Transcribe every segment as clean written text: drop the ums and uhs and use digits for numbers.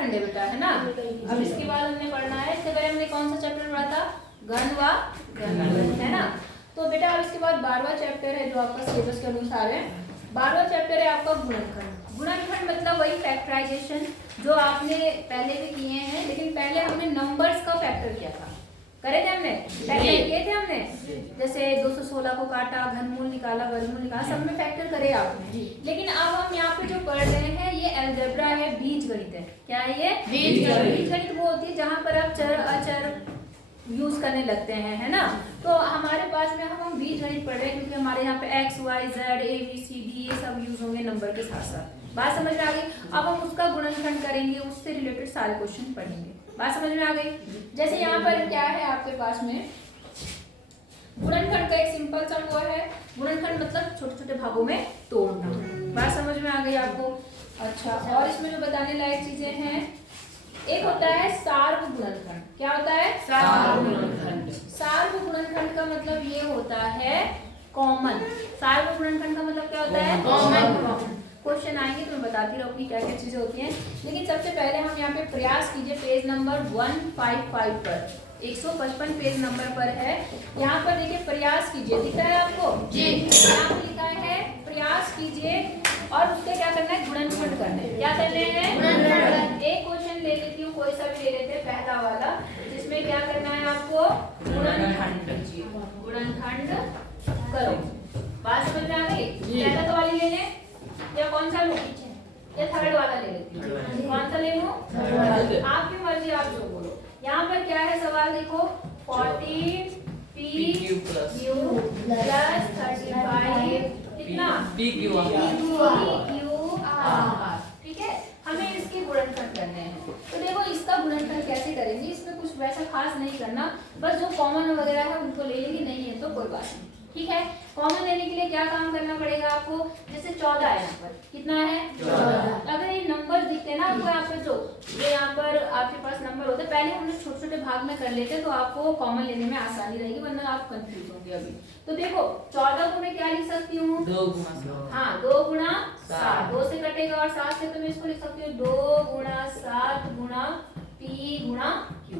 गुणनखंड है बेटा, है ना। अब इसके बाद हमने पढ़ना है, इससे पहले हमने कौन सा चैप्टर पढ़ा था, घन व घन, है ना। तो बेटा अब इसके बाद 12वां चैप्टर है जो आपका सिलेबस के अनुसार है। 12वां चैप्टर है आपका गुणनखंड। गुणनखंड मतलब वही फैक्टराइजेशन जो आपने पहले भी किए हैं, लेकिन पहले हमने नंबर्स का फैक्टर किया था, करे थे हमने, पहले किए थे हमने। जैसे 216 को काटा, घनमूल निकाला, वर्गमूल निकाला, सब में फैक्टर करे आपने। लेकिन अब हम यहाँ पे जो पढ़ रहे हैं ये अलजेब्रा है, बीजगणित है। क्या है ये? बीजगणित वो होती है जहाँ पर आप चर अचर यूज करने लगते हैं, है ना। तो हमारे पास में हम बीजगणित पढ़ रहे हैं क्योंकि हमारे यहाँ पे X Y Z A B C D ये सब यूज होंगे नंबर के साथ साथ। बात समझ में आ गई। अब हम उसका गुणनखंड करेंगे, उससे रिलेटेड सारे क्वेश्चन पढ़ेंगे। बात समझ में आ गई। जैसे यहाँ पर क्या है आपके पास में, गुणनखंड का एक सिंपल सा वो है, गुणनखंड मतलब छोटे छोटे भागों में तोड़ना। बात समझ में आ गई आपको। अच्छा, और इसमें जो बताने लायक चीजें हैं, एक होता है सार्व गुणनखंड। क्या होता है? सार्व गुणनखंड। सार्व गुणनखंड का मतलब ये होता है कॉमन। सार्व गुणनखंड का मतलब क्या होता है? कॉमन। क्वेश्चन आएंगे तो मैं बताती रहूंगी क्या क्या चीजें होती हैं। लेकिन सबसे पहले हम यहाँ पे प्रयास कीजिए, पेज नंबर 155 पर, 155 पेज नंबर पर है। यहाँ पर देखिए प्रयास कीजिए, दिख रहा है आपको जी। यहाँ पर लिखा है प्रयास कीजिए और उससे क्या करना है, गुणनखंड करना है। क्या करने हैं? गुणनखंड। एक क्वेश्चन ले लेती हूँ, कोई सा भी ले लेते हैं, पहला वाला, जिसमें क्या करना है आपको, गुणनखंड कीजिए, गुणनखंड करो। बात समझ में आ गई। पहला तो वाली ले लें या कौन सा लूं, या थर्ड वाला ले लेती हूँ, कौन सा ले लूं? आपकी मर्जी, आप जो बोलो। यहाँ पर क्या है सवाल देखो, 40 PQ प्लस 35 कितना PQ R। ठीक है, हमें इसके गुणनखंड करने हैं। तो देखो इसका गुणनखंड कैसे करेंगे, इसमें कुछ वैसा खास नहीं करना, बस जो कॉमन वगैरह है उनको ले लेंगे, नहीं है तो कोई बात नहीं। ठीक है, कॉमन लेने के लिए क्या काम करना पड़ेगा आपको, जैसे 14 है यहाँ पर, कितना है 14। अगर ये नंबर दिखते हैं ना आपको यहाँ पर, जो ये यहाँ पर आपके पास नंबर होते हैं, पहले हम छोटे छोटे भाग में कर लेते तो आपको कॉमन लेने में आसानी रहेगी, वरना आप कंफ्यूज होंगे अभी। तो देखो 14 को मैं क्या लिख सकती हूँ, 2 गुणा, हाँ 2 गुणा 7, 2 से कटेगा और 7 से तो मैं इसको लिख सकती हूँ 2 गुणा 7 गुणा P गुणा Q।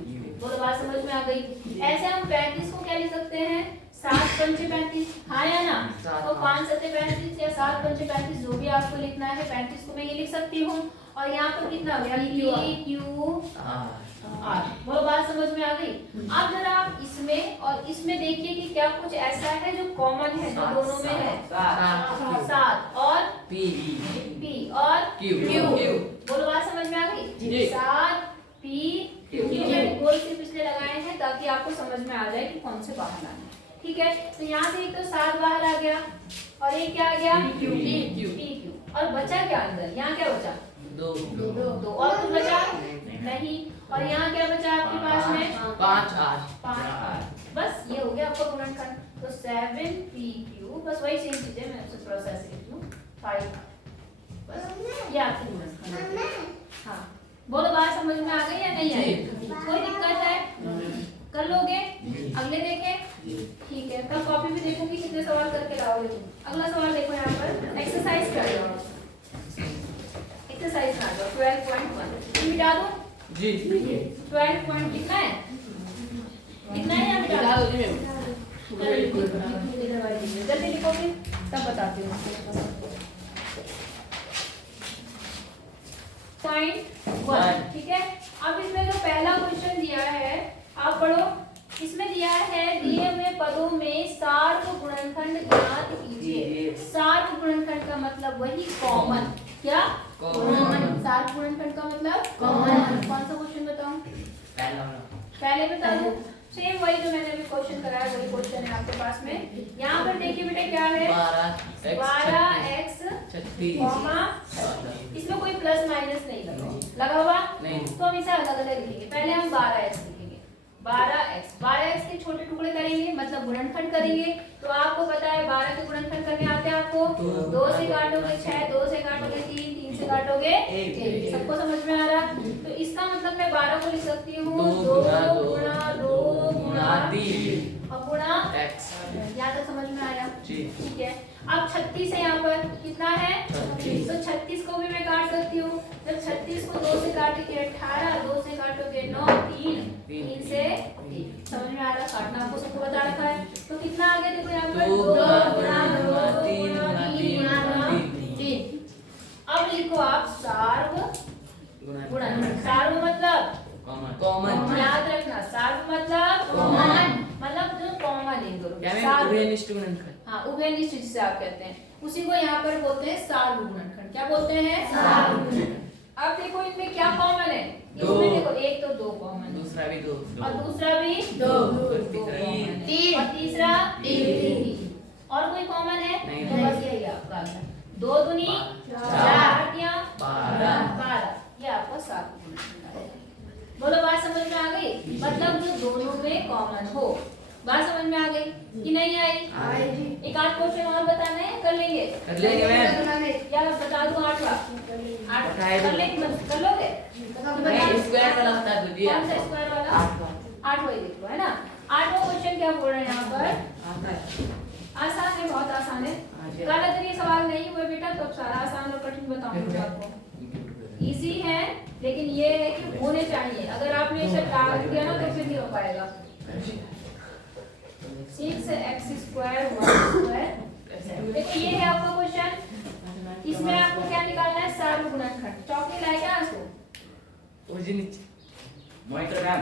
बोलो बात समझ में आ गई। ऐसे हम 35 को क्या लिख सकते हैं, 7 पंचे 35, हाँ या ना, तो 5 सत्ते 35 या 7 पंचे 35, जो भी आपको लिखना है। 35 को मैं ये लिख सकती हूँ, और यहाँ पर कितना हो गया, PQ R। बोलो बात समझ में आ गई। अब जरा आप इसमें और इसमें देखिए कि क्या कुछ ऐसा है जो कॉमन है, जो दोनों में है, 7 और P और Q। बोलो बात समझ में आ गई। 7 P Q मैंने गोल से पिछले लगाए हैं ताकि आपको समझ में आ जाए कि कौन से बाहर लाना है। ठीक है, तो यहाँ से एक तो 7 बाहर आ गया और एक क्या आ गया, PQ। और बचा क्या अंदर, यहाँ क्या बचा, 2 और कुछ बचा नहीं। और यहाँ क्या बचा आपके पास में, 5 R। बस ये हो गया आपका गुणनखंड। तो 7PQ, बस वही सेम चीज है, मैं आपसे थोड़ा सा ऐसे लिख लूं, 5 बस ये आपकी गुणनखंड। हाँ बोलो बात समझ में आ गई या नहीं आई, कोई दिक्कत है, कर लोगे। अगले देखें, ठीक है, कल कॉपी भी देखूंगी कितने सवाल करके लाओगे तुम। अगला सवाल देखो, यहाँ पर एक्सरसाइज कर लो, एक्सरसाइज कर लो 12.1 मिटा दो जी। 12 पॉइंट कितना है, कितना है यहाँ मिटा दो जल्दी लिखोगे तब बताती हूँ। .1 ठीक है। अब इसमें जो पहला क्वेश्चन दिया है आप पढ़ो, इसमें दिया है दिए हुए पदों में सार्व गुणनखंड ज्ञात कीजिए। सार्व गुणनखंड का मतलब वही कॉमन, क्या कॉमन, सार्व गुणनखंड का मतलब कॉमन। कौन सा क्वेश्चन बताऊं, पहले बता दूं, सेम वही जो मैंने अभी क्वेश्चन कराया वही क्वेश्चन है आपके पास में। यहाँ पर देखिए बेटे क्या है, 12x 36, इसमें कोई प्लस माइनस नहीं लगा हुआ नहीं, तो हम इसे अलग अलग लिखेंगे। पहले हम 12x लिखेंगे, 12x के छोटे टुकड़े करेंगे मतलब गुणनखंड करेंगे। तो आपको पता है 12 के गुणनखंड करने आते हैं आपको, 2 से काटोगे 6, 2 से काटोगे 3, 3 से काटोगे 1। सबको समझ में आ रहा। तो इसका मतलब मैं 12 को लिख सकती हूँ 2 गुणा 2 गुणा 3 और गुणा x। यहाँ तक समझ में आया, ठीक है। अब 36 है, यहाँ पर कितना है 36, तो 36 को भी मैं काट सकती हूँ। जब 36 को 2 से काटेंगे 18, 2 से काटोगे 9, 3 से 1। समझ में आ रहा? काटना आपको सबको बता रखा है। तो कितना आ गया देखो यहाँ पर 2 गुणा 2 3 गुणा 3। अब लिखो आप सार्व गुणनखंड। सार्व मतलब कॉमन, याद रखना। सार्व मतलब कॉमन, मतलब जो कॉमन है दोनों। उभयनिष्ठ गुणनखंड। हाँ, उभयनिष्ठ जिसे आप कहते हैं, उसी को यहाँ पर बोलते हैं सार्व गुणनखंड। क्या बोलते हैं? सार्व गुणनखंड। अब देखो इनमें क्या कॉमन है? इसमें देखो एक तो 2 कॉमन, दूसरा भी 2 और दूसरा भी 2, और तीसरा 3। और कोई कॉमन है? तो बस यही आपका आंसर। 2 दूनी 4, 12। ये आपका सार्व गुणनखंड है। बोलो, बात समझ में आ गई? मतलब जो दोनों में कॉमन हो। बात समझ में आ गई कि नहीं आई? एक आध क्वेश्चन और बताना है, कर लेंगे? कर लेंगे मैम। या बता दूं 8वां? 8 कर लेंगे, कर लोगे? नहीं, स्क्वायर वाला बता दीजिए। कौन सा स्क्वायर वाला? 8वां ही देख लो, है ना। 8वां क्वेश्चन क्या बोल रहे हैं यहाँ पर? आता है। आसान है, बहुत आसान है। कल अगर ये सवाल नहीं हुए बेटा तो अब सारा आसान और कठिन बताऊंगी आपको। इजी है, लेकिन ये है कि होने चाहिए। अगर आपने इसे टाल दिया ना तो फिर नहीं हो पाएगा। 6x² y²। देखो ये है आपका क्वेश्चन। इसमें आपको क्या निकालना है? सार्व गुणनखंड। चौक में लाए क्या इसको? ओरिजिन नीचे मॉनिटर मैम।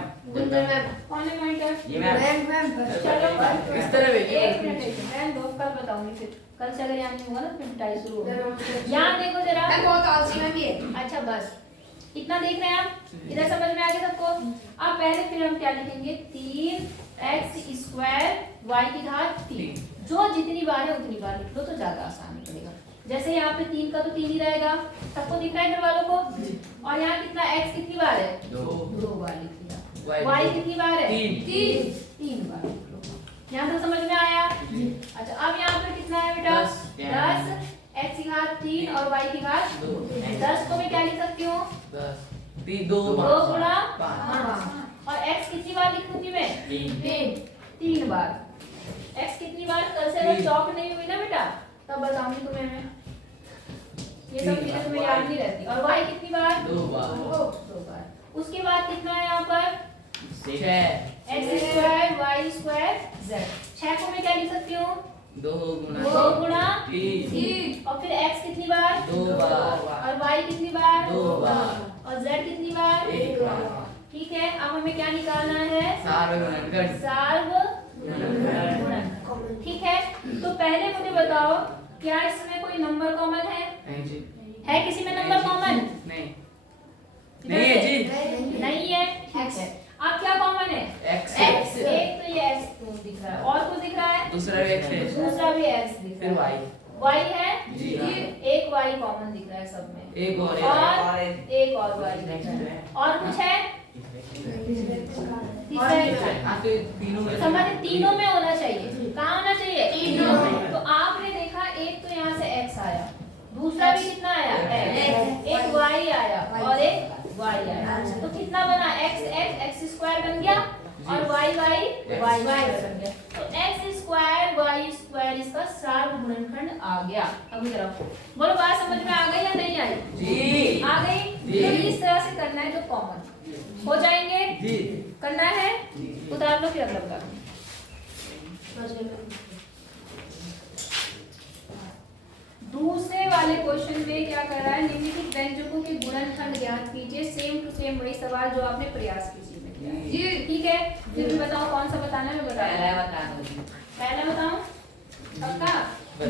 कौन है मॉनिटर? ये मैम। चलो किस तरह भेजिए? एक मिनट मैं दो कल बताऊंगी। फिर कल से अगर यहाँ नहीं होगा ना फिर पिटाई शुरू होगी। यहाँ देखो जरा। मैं बहुत आलसी में भी है। अच्छा बस इतना देख रहे हैं आप? इधर समझ में आ गया सबको? अब पहले फिर हम क्या लिखेंगे? 3x² y की घात 3। जो जितनी बार है उतनी बार लिख लो तो ज्यादा आसान पड़ेगा। जैसे यहाँ पे 3 का तो 3 ही रहेगा, सबको दिख रहा है घर वालों को? और यहाँ कितना x कितनी बार है? 2 बार लिख लिया। y कितनी बार है? 3 बार लिख लो। यहाँ तक समझ में आया? अच्छा अब यहाँ पे कितना है बेटा? 10 x की घात 3 और y की घात 2। 10 को मैं क्या लिख सकती हूँ? 2 गुणा 5। और x कितनी बार लिखूंगी मैं? 3 बार। x कितनी बार? कल से अगर चौक नहीं हुई ना बेटा तब बताऊंगी तुम्हें मैं। ये सब चीजें तुम्हें याद नहीं रहती। और y कितनी बार? 2 बार। 2 बार। उसके बाद कितना है यहाँ पर? 6 x² y² z। 6 को मैं क्या लिख सकती हूँ? 2 2 गुणा 3। और फिर x कितनी बार? 2 बार। और y कितनी बार? 2 बार। और z कितनी बार? 1 बार। ठीक है, अब हमें क्या निकालना है? सार्व गुणनखंड। सार्व गुणनखंड। ठीक है, तो पहले मुझे बताओ क्या इसमें कोई नंबर कॉमन है? नहीं जी। है किसी में नंबर कॉमन? नहीं है जी। नहीं है। ठीक है, अब क्या कॉमन है? x। एक तो ये x दिख रहा है, और कुछ दिख रहा है? दूसरा भी x है। दूसरा भी x दिख फिर रहा y। है। y है जी। एक y कॉमन दिख रहा है सब में। एक और एक और y दिख रहा है। और कुछ है? तीनों में समझ, तीनों में होना चाहिए। कहाँ होना चाहिए? तीनों में। तो आपने देखा एक तो यहाँ से x आया, दूसरा भी कितना आया? x। एक y आया और एक y आया। तो कितना बना? x² बन गया और y बन गया। तो x² y² इसका सार्व गुणनखंड आ गया। अब इधर आओ, बोलो बात समझ में आ गई या नहीं आई? जी। आ गई। तो इस तरह से करना है जो कॉमन हो जाएंगे। जी। करना है, उतार लो फिर अगला बता। दूसरे वाले क्वेश्चन में क्या कर रहा है? निम्नलिखित व्यंजकों के गुणनखंड ज्ञात कीजिए। सेम टू सेम वही सवाल जो आपने प्रयास कीजिए में किया है। जी ठीक है, फिर भी बताओ कौन सा बताना है? मैं पहला बताऊं? पक्का?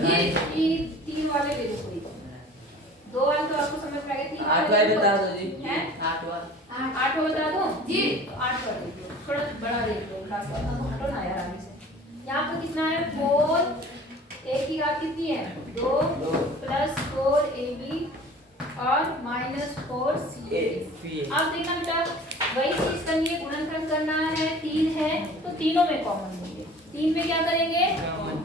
ये 3 वाले ले लो कोई। 2 वाले तो आपको समझ में आ गया। 3 वाले बता दो जी। हैं? 8 बता दूं? जी 8 वाले देख लो, थोड़ा बड़ा देख लो, क्लास वाला हटो ना यार आगे से। यहाँ पे कितना है? 4 a की घात कितनी है? 2 प्लस 4ab और माइनस 4c। अब देखना बेटा वही चीज करनी है, गुणनखंड करना है। 3 है तो तीनों में कॉमन लेंगे। 3 में क्या करेंगे?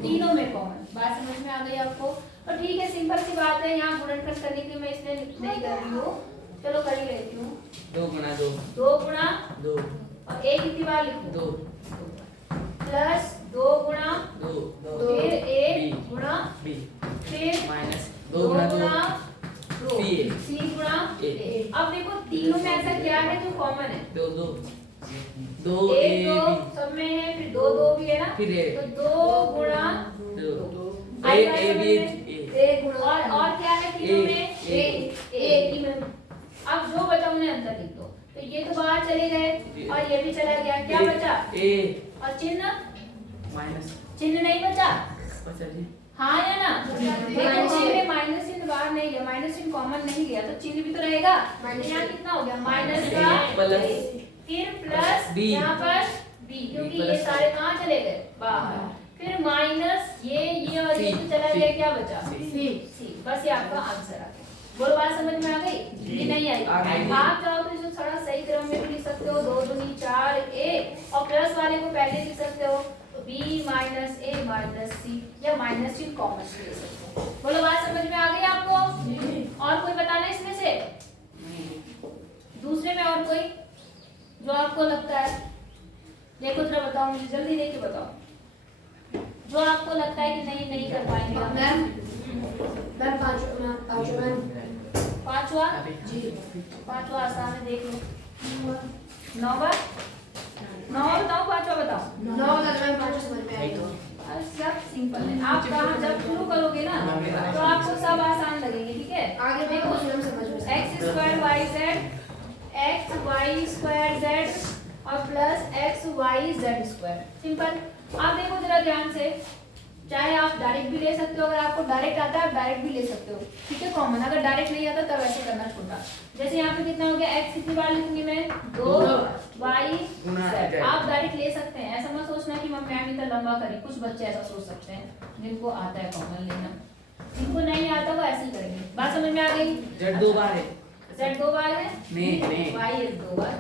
तीनों में कॉमन। बात समझ में आ गई आपको? तो ठीक है, सिंपल सी बात है। यहाँ गुणनखंड करने के लिए मैं इसलिए नहीं कर रही हूँ, चलो कर ही लेती हूँ। 2 गुणा 2 और a कितनी बार लिखूं? 2 प्लस 2 गुणा 2 फिर a गुणा b फिर माइनस 2 गुणा 2 2 C A। C गुणा A। A। अब देखो तीनों में ऐसा क्या है जो कॉमन है? दो दो दो एक A दो B सब में है, फिर दो दो भी है ना, फिर A। तो 2 गुणा दो आई A बात A समझ B में? A एक गुणा और क्या है तीनों A, में? A। एक ही में। अब जो बचा उन्हें अंदर लिख दो, तो ये तो बाहर चले गए और ये भी चला गया, क्या बचा? A और चिन्ह? माइनस चिन्ह नहीं बचा, बचा जी। हाँ या ना? देखो हमने माइनस चिन्ह बाहर नहीं गया, माइनस चिन्ह कॉमन नहीं गया, तो चिन्ह भी तो रहेगा। यहाँ कितना हो गया? माइनस का प्लस फिर प्लस B। यहाँ पर b, क्योंकि ये सारे कहाँ चले गए? बाहर। फिर माइनस ये और ये तो चला गया, क्या बचा? c। बस ये आपका आंसर आ गया। बोलो बात समझ में आ गई कि नहीं आई? आ गई। आप चाहो तो इसको थोड़ा सही क्रम में भी लिख सकते हो, 2 दूनी 4 a और प्लस वाले को पहले लिख सकते हो b minus a minus c, या माइनस चिन्ह कॉमन भी ले सकते हो। बोलो बात समझ में आ गई आपको? और कोई बताना इसमें से? दूसरे में और कोई जो आपको लगता है? देखो जरा बताओ मुझे, जल्दी देख के बताओ जो आपको लगता है कि नहीं कर पाएंगे आप। मैम पांचवा जी पांचवा आसान है, देख लो। नौवा बताओ, पांचवा बताओ। 9 का मैम 5 समझ में आएगा। अरे सब सिंपल है, आप कहाँ जब शुरू करोगे ना तो आपको सब आसान लगेंगे, ठीक है? आगे देखो हम समझ में x square y z x y square z और plus x y z square, simple. आप देखो जरा ध्यान से, चाहे आप डायरेक्ट भी ले सकते हो, अगर आपको डायरेक्ट आता है आप डायरेक्ट भी ले सकते हो, ठीक है? कॉमन। अगर डायरेक्ट नहीं आता तब ऐसे करना छोटा। जैसे यहाँ पे कितना हो गया? x कितनी बार लिखूंगी मैं? 2 y z। आप डायरेक्ट ले सकते हैं, ऐसा मत सोचना कि मैम इतना लंबा करी। कुछ बच्चे ऐसा सोच सकते हैं जिनको आता है कॉमन लेना, जिनको नहीं आता वो ऐसे ही करेंगे। बात समझ में आ गई? Z दो बार है। z 2 बार है, नहीं y is 2 bar,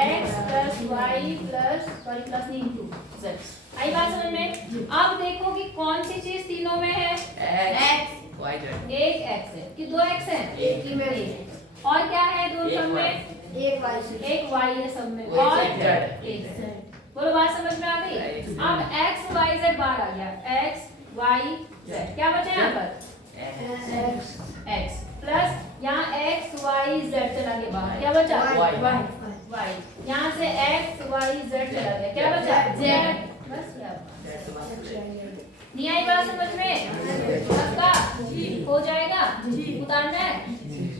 x plus y plus sorry plus नहीं इनटू z। आई बात समझ में? अब देखो कि कौन सी चीज तीनों में है? X Y Z। एक x है कि 2 x है? एक ही में एक। और क्या है दोनों एक सब में? एक y से एक y है सब में, और और एक z। एक z। बोलो बात समझ में आ गई? अब x y z बाहर आ गया, x y z क्या बचा यहाँ पर? x प्लस यहाँ x y z चला गया बाहर, क्या बचा? Y। y। यहाँ से x y z चला गया, क्या बचा? z। बस क्या नहीं आई बात समझ में? पक्का हो जाएगा? उतारना है?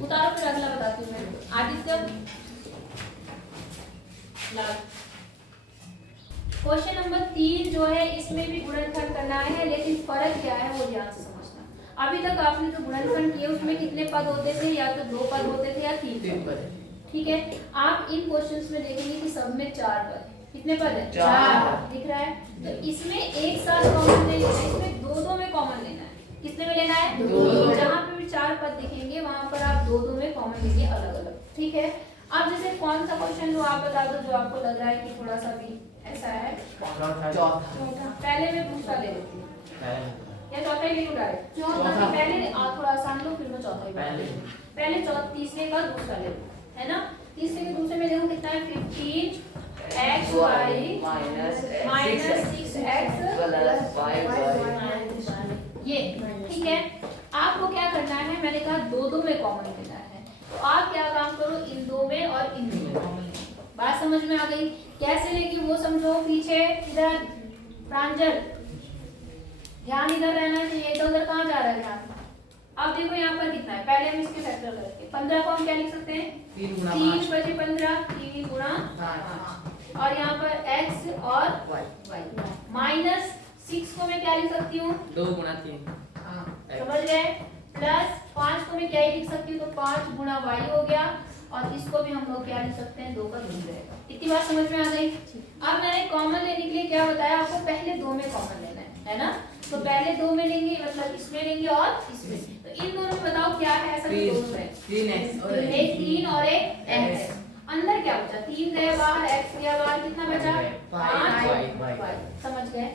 उतारो, फिर अगला बताती हूँ मैं। आदित्य क्वेश्चन नंबर 3 जो है इसमें भी गुणनखंड करना है, लेकिन फर्क क्या है वो ध्यान से समझना। अभी तक आपने जो गुणनखंड किए उसमें कितने पद होते थे? या तो 2 पद होते थे या 3 पद, ठीक है? आप इन क्वेश्चंस में देखेंगे कि सब में 4 पद। कितने पद है? 4 दिख रहा है? तो इसमें एक साथ कॉमन नहीं लेना है, इसमें 2 में कॉमन लेना है। कितने में लेना है? 2। जहाँ पे भी 4 पद दिखेंगे वहां पर आप 2 में कॉमन लीजिए अलग अलग, ठीक है? अब जैसे कौन सा क्वेश्चन जो आप बता दो जो आपको लग रहा है कि थोड़ा सा भी ऐसा है। चौथा। पहले मैं दूसरा ले लेती हूँ या चौथा ही ले लूँ डायरेक्ट? चौथा। पहले आप थोड़ा आसान लो, फिर मैं चौथा ही पहले तीसरे का दूसरा ले लूँ, है ना? तीसरे के दूसरे में देखो कितना है? 15 x y minus 6x plus y। ये, ठीक है? आपको क्या करना है? मैंने कहा 2 में कॉमन लेना है, तो आप क्या काम करो, इन 2 में और इन 2 में कॉमन लेना। बात समझ में आ गई? कैसे लेगी वो समझो। पीछे इधर प्रांजल, ध्यान इधर रहना चाहिए, तो उधर कहाँ जा रहा है ध्यान? अब देखो यहाँ पर कितना है, पहले हम इसके फैक्टर करके 15 को हम क्या लिख सकते हैं? 3 बचे 15, 3 गुणा 5। और यहाँ पर x और y माइनस 6 को मैं क्या लिख सकती हूँ? 2 गुणा 3। समझ गए? प्लस 5 को मैं क्या ही लिख सकती हूँ? तो 5 गुणा y हो गया, और इसको भी हम लोग क्या लिख सकते हैं? 2 का 2 रहेगा। इतनी बात समझ में आ गई? अब मैंने कॉमन लेने के लिए क्या बताया आपको? पहले 2 में कॉमन लेना है ना? तो पहले 2 में लेंगे, मतलब इसमें लेंगे और इसमें। तो इन दोनों में बताओ क्या है? ऐसा 2 है, 3x और एक 3 और एक x। अंदर क्या बचा? 3 गया बाहर, x गया बाहर, कितना बचा? 5 y। समझ गए?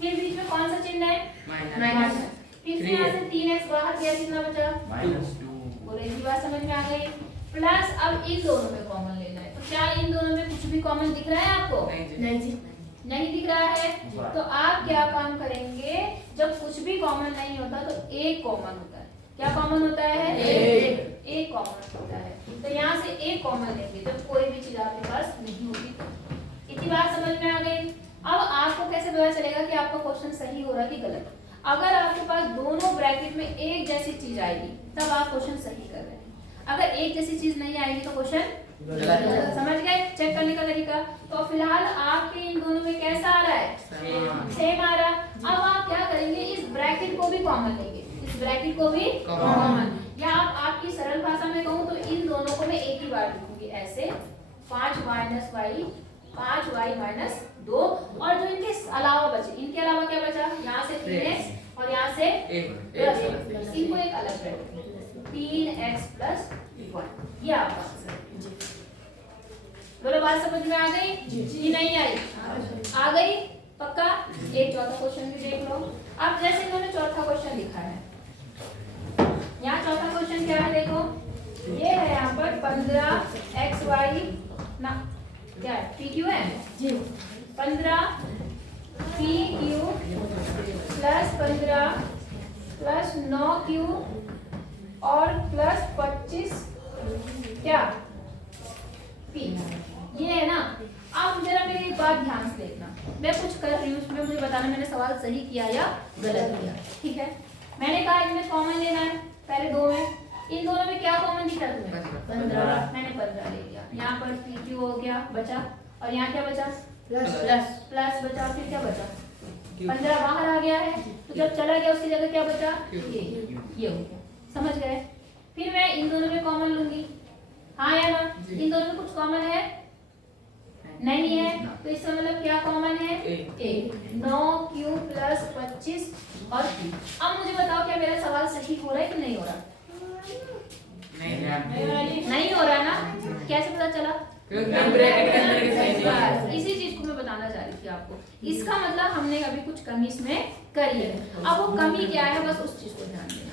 फिर बीच में कौन सा चिन्ह है? माइनस। फिर से यहाँ से 3x बाहर गया, कितना बचा? -2। बोले ये बात समझ में आ गई? प्लस अब इन दोनों में कॉमन लेना है, तो क्या इन दोनों में कुछ भी कॉमन दिख रहा है आपको? नहीं जी नहीं दिख रहा है? तो आप क्या काम करेंगे? जब कुछ भी कॉमन नहीं होता तो एक कॉमन होता है, क्या कॉमन होता है? ए कॉमन होता है। तो यहाँ से ए कॉमन लेंगे जब कोई भी चीज आपके पास नहीं होगी तो। इतनी बात समझ में आ गई। अब आपको कैसे पता चलेगा कि आपका क्वेश्चन सही हो रहा है कि गलत? अगर आपके पास दोनों ब्रैकेट में एक जैसी चीज आएगी तब आप क्वेश्चन सही कर रहे हैं। अगर एक जैसी चीज नहीं आएगी तो क्वेश्चन गलत। समझ गए चेक करने का तरीका? तो फिलहाल आपके इन दोनों में कैसा आ रहा है? सेम आ रहा। अब आप क्या करेंगे, इस ब्रैकेट को भी कॉमन लेंगे, इस ब्रैकेट को भी कॉमन, या आप आपकी सरल भाषा में कहूँ तो इन दोनों को मैं एक ही बार लिखूंगी ऐसे 5 माइनस वाई 5y माइनस 2, और जो इनके अलावा बचे, इनके अलावा क्या बचा? यहाँ से 3x और यहाँ से प्लस, इनको एक अलग रखेंगे 3x प्लस 1। ये आपका आंसर है। बोलो बात समझ में आ गई? जी नहीं आई? आ गई पक्का? एक चौथा क्वेश्चन भी देख लो। अब जैसे इन्होंने चौथा क्वेश्चन लिखा है, यहाँ चौथा क्वेश्चन क्या है देखो, ये है यहाँ पर 15xy ना क्या है? PQ है जी। 15 PQ प्लस 15 प्लस 9Q और प्लस 25 क्या P, ये है ना। अब जरा मेरी एक बात ध्यान से देखना, मैं कुछ कर रही हूँ उसमें मुझे बताना मैंने सवाल सही किया या गलत किया, ठीक है? मैंने कहा इनमें कॉमन लेना है, पहले दो में, इन दोनों में क्या कॉमन दिख रहा है तुम्हें? 15, मैंने 15 ले लिया। यहाँ पर PQ हो गया बचा, और यहाँ क्या बचा? प्लस बचा, फिर क्या बचा? 15 बाहर आ गया है, तो जब चला गया उसकी जगह क्या बचा? ये हो गया। समझ गए? फिर मैं इन दोनों में कॉमन लूंगी, हाँ या ना? इन दोनों में कुछ कॉमन है? नहीं है, तो इसका मतलब क्या कॉमन है? ए। 9Q प्लस 25 और P। अब मुझे बताओ क्या मेरा सवाल सही हो रहा है कि नहीं हो रहा? नहीं हो रहा ना? कैसे पता चला? इसी चीज को मैं बताना चाह रही थी आपको। इसका मतलब हमने अभी कुछ कमी इसमें करी है। अब वो कमी क्या है, बस उस चीज को ध्यान देना।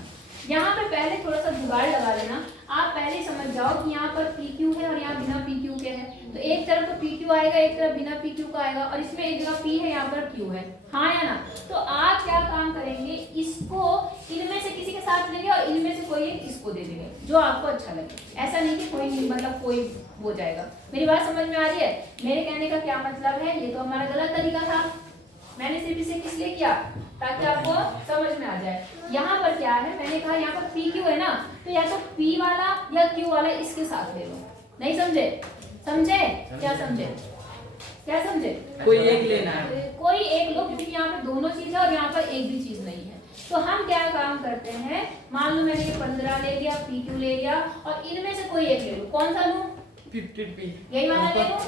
यहाँ पे पहले थोड़ा सा जुगाड़ लगा लेना। आप पहले समझ जाओ कि यहाँ पर PQ है और यहाँ बिना PQ के है, तो एक तरफ तो PQ आएगा, एक तरफ बिना PQ का आएगा, और इसमें एक जगह P है, यहाँ पर Q है, हाँ या ना? तो आप क्या काम करेंगे, इसको इनमें से किसी के साथ लेंगे और इनमें से कोई एक इसको दे देंगे जो आपको अच्छा लगे। ऐसा नहीं कि कोई मतलब कोई हो जाएगा। मेरी बात समझ में आ रही है? मेरे कहने का क्या मतलब है? ये तो हमारा गलत तरीका था, मैंने सिर्फ इसे किस लिए किया? ताकि आपको समझ में आ जाए। यहाँ पर क्या है, मैंने कहा यहाँ पर PQ है ना, तो या तो P वाला या Q वाला इसके साथ ले लो। नहीं समझे? समझे? क्या समझे? क्या समझे? कोई एक लेना है, कोई एक लो, क्योंकि यहाँ पर दोनों चीज है और यहाँ पर एक भी चीज नहीं है। तो हम क्या काम करते हैं, मान लो मैंने ये 15 ले लिया, PQ ले लिया, और इनमें से कोई एक ले लो। कौन सा लूं? 50p, यही वाला ले लूं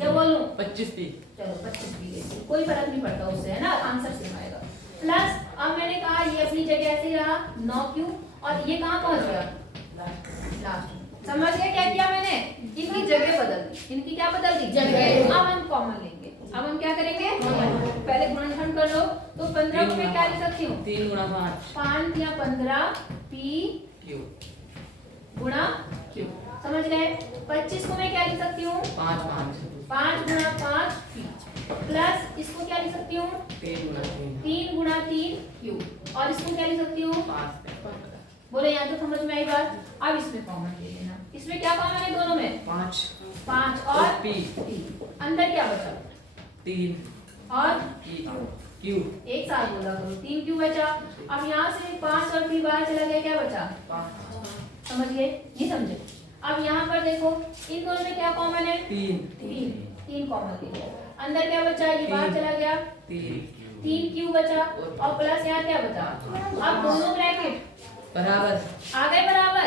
या वो लूं? 25p। चलो 25p ले लो, कोई फर्क नहीं पड़ता उससे, है ना? आंसर सेम आएगा। प्लस अब मैंने कहा ये अपनी जगह ऐसे ही रहा 9Q, और ये कहाँ पहुंच गया? लास्ट। समझ गए क्या किया मैंने? इनकी जगह बदल दी। इनकी क्या बदल दी? जगह। अब हम कॉमन लेंगे। अब हम क्या करेंगे? पहले गुणनखंड कर लो। तो 15 को मैं क्या लिख सकती हूँ? 3 गुणा 5 5 या 15 P Q गुणा Q। समझ गए? 25 को मैं क्या लिख सकती हूँ? 5 गुणा 5 P प्लस इसको क्या लिख सकती हूँ? 3 गुणा 3 Q, और इसको क्या लिख सकती हूँ? 5। बोलो यहाँ तो समझ में आई बात? अब इसमें कॉमन ले लेना। इसमें क्या कॉमन है दोनों में? 5 और P। अंदर क्या बचा? 3 और Q। एक साथ बोला करो, 3 Q बचा। अब यहाँ से 5 और P बाहर चला गया, क्या बचा? 5। समझ गए? नहीं समझे? अब यहाँ पर देखो इन दोनों में क्या कॉमन है? 3 कॉमन ले लिया। अंदर क्या बचा? ये बाहर चला गया, 3 Q बचा, और प्लस यहाँ क्या बचा? अब दोनों ब्रैकेट बराबर आ गए बराबर,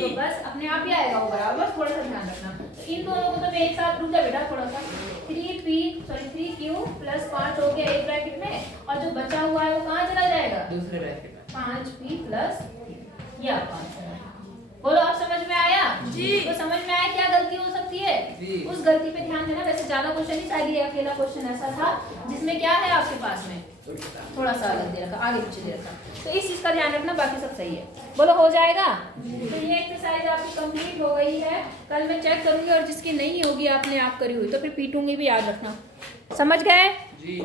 तो बस अपने आप ही आएगा वो बराबर। थोड़ा सा ध्यान रखना। तो इन दोनों को तो मैं एक साथ, रुक जा बेटा थोड़ा सा, 3Q प्लस 5 हो गया एक ब्रैकेट में, और जो बचा हुआ है वो कहाँ चला जाएगा? दूसरे ब्रैकेट में। 5P प्लस ये आपका आंसर है। बोलो आप समझ में आया? जी। तो समझ में आया क्या गलती हो सकती है? जी। उस गलती पे ध्यान देना। वैसे ज्यादा क्वेश्चन नहीं, शायद ये अकेला क्वेश्चन ऐसा था जिसमें क्या है आपके पास में थोड़ा सा अलग दे रखा, आगे पीछे दे रखा, तो इस चीज का ध्यान रखना, बाकी सब सही है। बोलो हो जाएगा? तो ये एक्सरसाइज आपकी कंप्लीट हो गई है। कल मैं चेक करूंगी, और जिसकी नहीं होगी आपने आप करी हुई तो फिर पीटूंगी भी, याद रखना। समझ गए? जी।